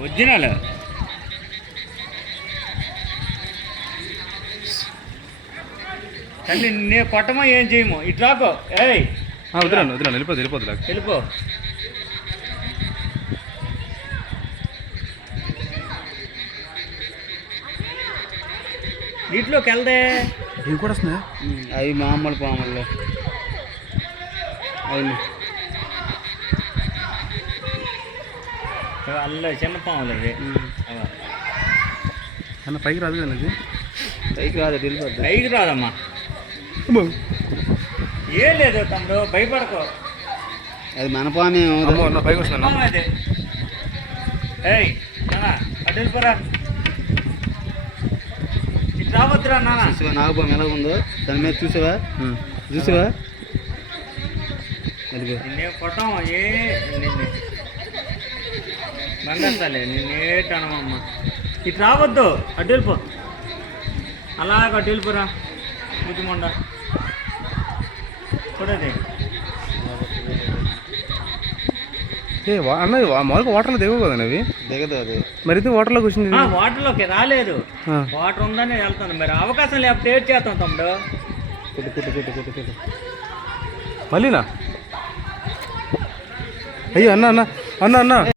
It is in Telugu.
ఒరిజినల్. కానీ నేను కొట్టమా ఏం చేయము? ఇట్లాకో ఏయ్. వదిలేండి వదిలేండి వెళ్ళిపోదు వెళ్ళిపోదు వెళ్ళిపో. నీటిలోకి వెళ్దే. ఇవి కూడా వస్తున్నాయి? అవి మామూలు పాములు. అవి అల్ల చిన్న పాములు అవి. అన్న పైకి రాదు కదా పైకి రాదు పైకి రాదమ్మా. ఏం లేదు తమ్ముడు భయపడకో. అది మన పామే అమ్మో అన్న పైకి అది. ఏయ్ నాన్న అటు వెళ్ళిపోరా ఇటు రావద్దురా నాన్న. చూసావా నాగపాము ఎలా ఉందో. దాని మీద చూసావా? చూసావా? కొట్టం ఏ బంగారు నిన్నేటనమ్మా ఇటు రావద్దు అటు వెళ్ళిపో. అలాగ అటు వెళ్ళిపోరా ముద్దుమండ చూడది. ఏ వా- అన్న ఇవి వా- మామూలుగా వాటర్లో దిగవు కదండి అవి దిగదు అది. మరి ఇది వాటర్లోకి వచ్చింది వాటర్లోకి రాలేదు. వాటర్ ఉందని వెళ్తాను. మరి అవకాశం లేకపోతే ఏడ్ చేస్తాం తమ్ముడు? కుట్టు కుట్టు కుట్టు కుట్టు కుట్టు మళ్ళీనా? అయ్యో అన్న అన్న అన్న అన్న.